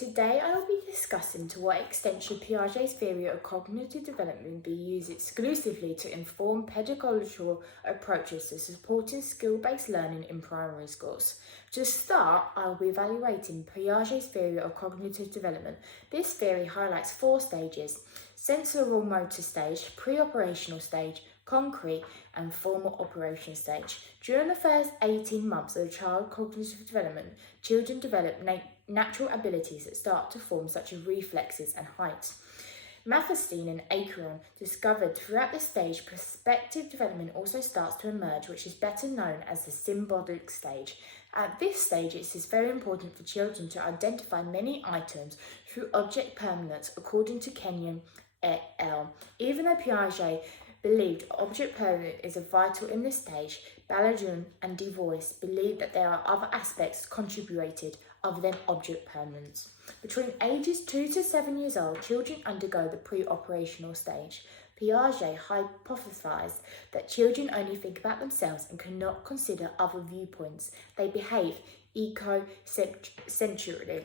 Today I will be discussing to what extent should Piaget's theory of cognitive development be used exclusively to inform pedagogical approaches to supporting skill-based learning in primary schools. To start, I will be evaluating Piaget's theory of cognitive development. This theory highlights 4 stages: sensory motor stage, pre-operational stage, concrete and formal operation stage. During the first 18 months of child cognitive development, children develop natural abilities that start to form, such as reflexes and height. Mathestein and Acheron discovered throughout this stage perspective development also starts to emerge, which is better known as the symbolic stage. At this stage, it is very important for children to identify many items through object permanence, according to Kenyon et al. Even though Piaget believed object permanence is vital in this stage, Baillargeon and Devoise believed that there are other aspects contributed other than object permanence. Between ages 2 to 7 years old, children undergo the pre-operational stage. Piaget hypothesized that children only think about themselves and cannot consider other viewpoints. They behave egocentrically.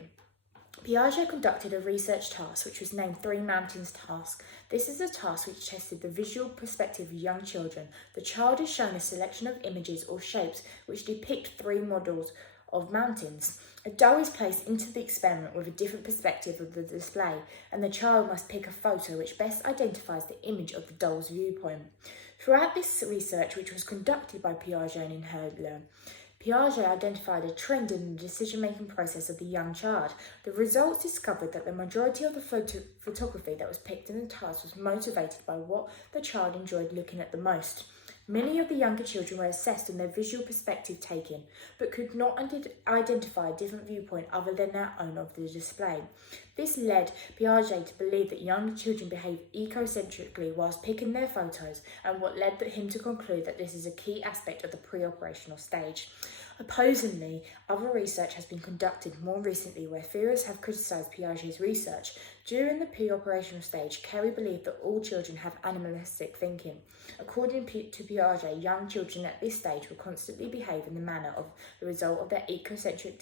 Piaget conducted a research task which was named Three Mountains Task. This is a task which tested the visual perspective of young children. The child is shown a selection of images or shapes which depict 3 models of mountains. A doll is placed into the experiment with a different perspective of the display, and the child must pick a photo which best identifies the image of the doll's viewpoint. Throughout this research, which was conducted by Piaget and Hurdler, Piaget identified a trend in the decision-making process of the young child. The results discovered that the majority of the photography that was picked in the task was motivated by what the child enjoyed looking at the most. Many of the younger children were assessed on their visual perspective taken, but could not identify a different viewpoint other than their own of the display. This led Piaget to believe that younger children behave egocentrically whilst picking their photos, and what led him to conclude that this is a key aspect of the pre-operational stage. Opposingly, other research has been conducted more recently where theorists have criticised Piaget's research. During the pre-operational stage, Carey believed that all children have animalistic thinking. According to Piaget, young children at this stage will constantly behave in the manner of the result of their egocentric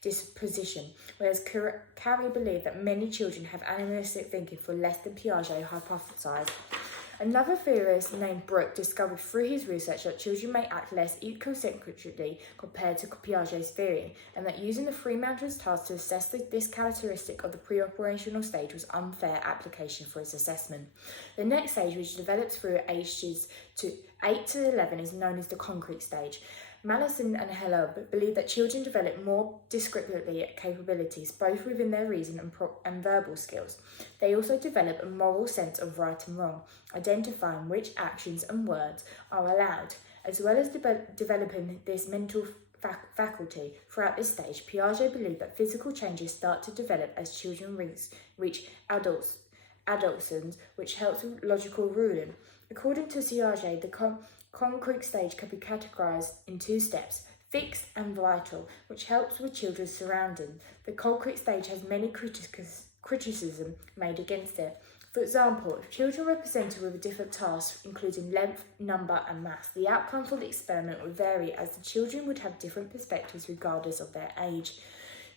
disposition, whereas Carey believed that many children have animalistic thinking for less than Piaget hypothesised. Another theorist named Brooke discovered through his research that children may act less egocentrically compared to Piaget's theory, and that using the Three Mountains task to assess this characteristic of the pre-operational stage was unfair application for its assessment. The next stage, which develops through ages 8 to 11, is known as the concrete stage. Malison and Heller believe that children develop more descriptively capabilities, both within their reason and verbal skills. They also develop a moral sense of right and wrong, identifying which actions and words are allowed. As well as developing this mental faculty throughout this stage, Piaget believed that physical changes start to develop as children reach adolescence, which helps with logical ruling. According to Piaget, the concrete stage can be categorised in 2 steps: fixed and vital, which helps with children's surroundings. The concrete stage has many criticism made against it. For example, if children were presented with a different task, including length, number and mass, the outcome for the experiment would vary, as the children would have different perspectives regardless of their age.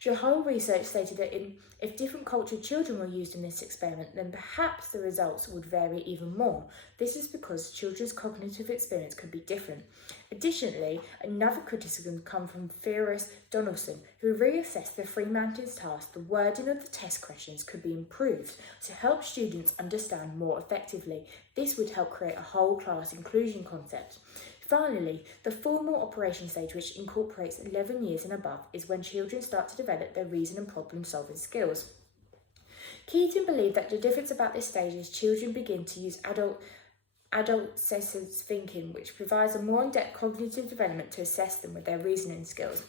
Johal research stated that if different cultured children were used in this experiment, then perhaps the results would vary even more. This is because children's cognitive experience could be different. Additionally, another criticism comes from theorist Donaldson, who reassessed the Three Mountains task. The wording of the test questions could be improved to help students understand more effectively. This would help create a whole class inclusion concept. Finally, the formal operation stage, which incorporates 11 years and above, is when children start to develop their reason and problem-solving skills. Keating believed that the difference about this stage is children begin to use adult thinking, which provides a more in-depth cognitive development to assess them with their reasoning skills.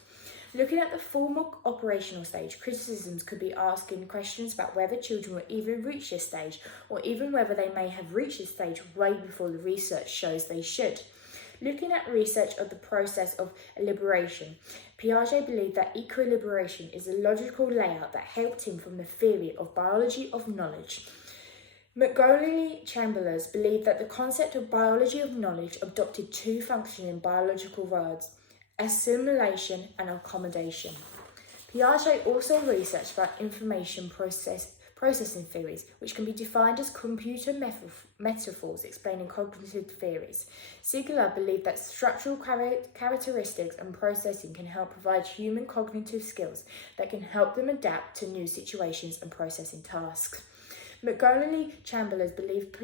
Looking at the formal operational stage, criticisms could be asking questions about whether children will even reach this stage, or even whether they may have reached this stage way before the research shows they should. Looking at research of the process of liberation, Piaget believed that equilibration is a logical layout that helped him from the theory of biology of knowledge. McGonagall-Chambers believed that the concept of biology of knowledge adopted 2 functioning biological words: assimilation and accommodation. Piaget also researched about information processing theories, which can be defined as computer metaphors explaining cognitive theories. Ziegler believed that structural characteristics and processing can help provide human cognitive skills that can help them adapt to new situations and processing tasks. Montgomery-Chamberlain believed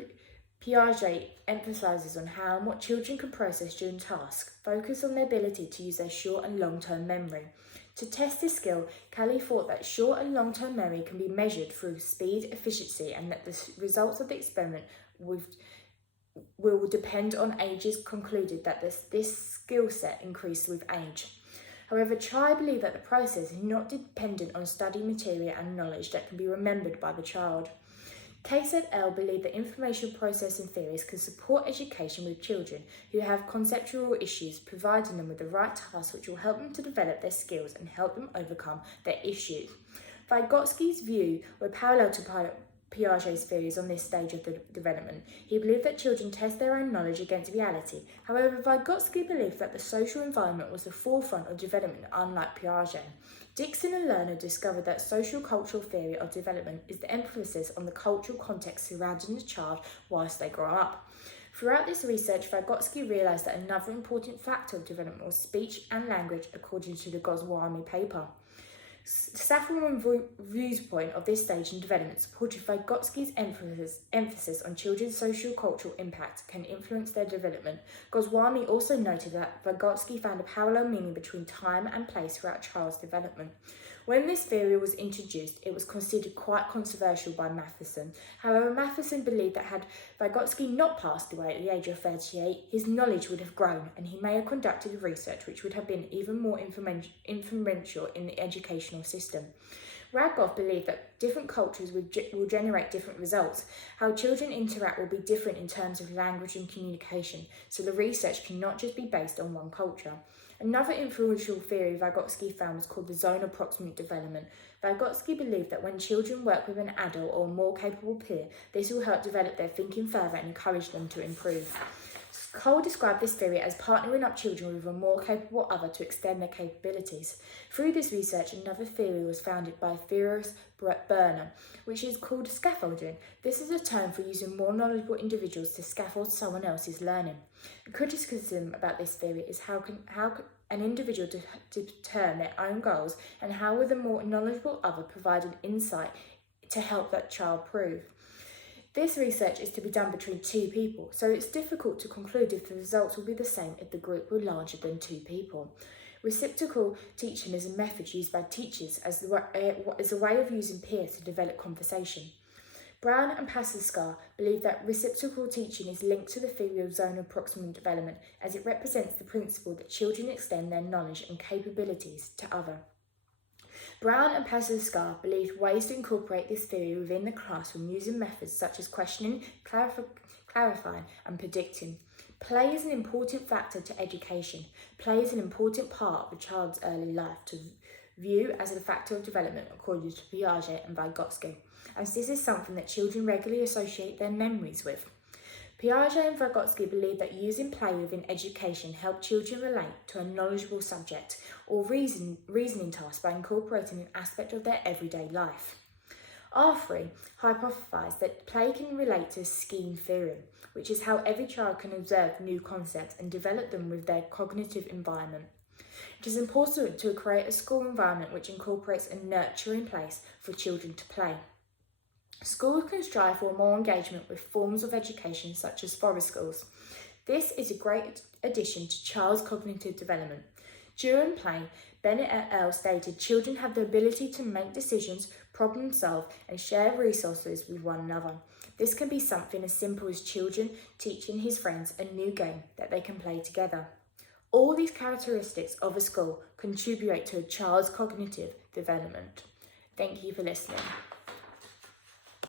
Piaget emphasises on how and what children can process during tasks, focus on their ability to use their short and long-term memory. To test this skill, Kelly thought that short and long-term memory can be measured through speed, efficiency, and that the results of the experiment will depend on ages. Concluded that this skill set increased with age. However, Chai believed that the process is not dependent on study material and knowledge that can be remembered by the child. Case et al. Believe that information processing theories can support education with children who have conceptual issues, providing them with the right tasks which will help them to develop their skills and help them overcome their issues. Vygotsky's view were parallel to Piaget's theories on this stage of the development. He believed that children test their own knowledge against reality. However, Vygotsky believed that the social environment was the forefront of development, unlike Piaget. Dixon and Lerner discovered that social cultural theory of development is the emphasis on the cultural context surrounding the child whilst they grow up. Throughout this research, Vygotsky realised that another important factor of development was speech and language, according to the Goswami paper. Saffron's viewpoint of this stage in development supported Vygotsky's emphasis on children's social-cultural impact can influence their development. Goswami also noted that Vygotsky found a parallel meaning between time and place throughout a child's development. When this theory was introduced, it was considered quite controversial by Matheson. However, Matheson believed that had Vygotsky not passed away at the age of 38, his knowledge would have grown, and he may have conducted research which would have been even more influential in the educational system. Radgoff believed that different cultures will generate different results. How children interact will be different in terms of language and communication, so the research cannot just be based on one culture. Another influential theory Vygotsky found was called the zone of proximate development. Vygotsky believed that when children work with an adult or a more capable peer, this will help develop their thinking further and encourage them to improve. Cole described this theory as partnering up children with a more capable other to extend their capabilities. Through this research, another theory was founded by Theodorus Berner, which is called scaffolding. This is a term for using more knowledgeable individuals to scaffold someone else's learning. The criticism about this theory is how can an individual determine their own goals, and how will the more knowledgeable other provide an insight to help that child prove. This research is to be done between two people, so it's difficult to conclude if the results will be the same if the group were larger than two people. Reciprocal teaching is a method used by teachers as a way of using peers to develop conversation. Brown and Pascal believe that reciprocal teaching is linked to the theory of zone of proximal development, as it represents the principle that children extend their knowledge and capabilities to others. Brown and Pascal believed ways to incorporate this theory within the classroom using methods such as questioning, clarifying, and predicting. Play is an important factor to education. Play is an important part of a child's early life to view as a factor of development, according to Piaget and Vygotsky, as this is something that children regularly associate their memories with. Piaget and Vygotsky believe that using play within education help children relate to a knowledgeable subject or reasoning task by incorporating an aspect of their everyday life. R3 hypothesized that play can relate to scheme theory, which is how every child can observe new concepts and develop them with their cognitive environment. It is important to create a school environment which incorporates a nurturing place for children to play. Schools can strive for more engagement with forms of education such as forest schools. This is a great addition to child's cognitive development. During play, Bennett et al. Stated children have the ability to make decisions, problem solve, and share resources with one another. This can be something as simple as children teaching his friends a new game that they can play together. All these characteristics of a school contribute to a child's cognitive development. Thank you for listening.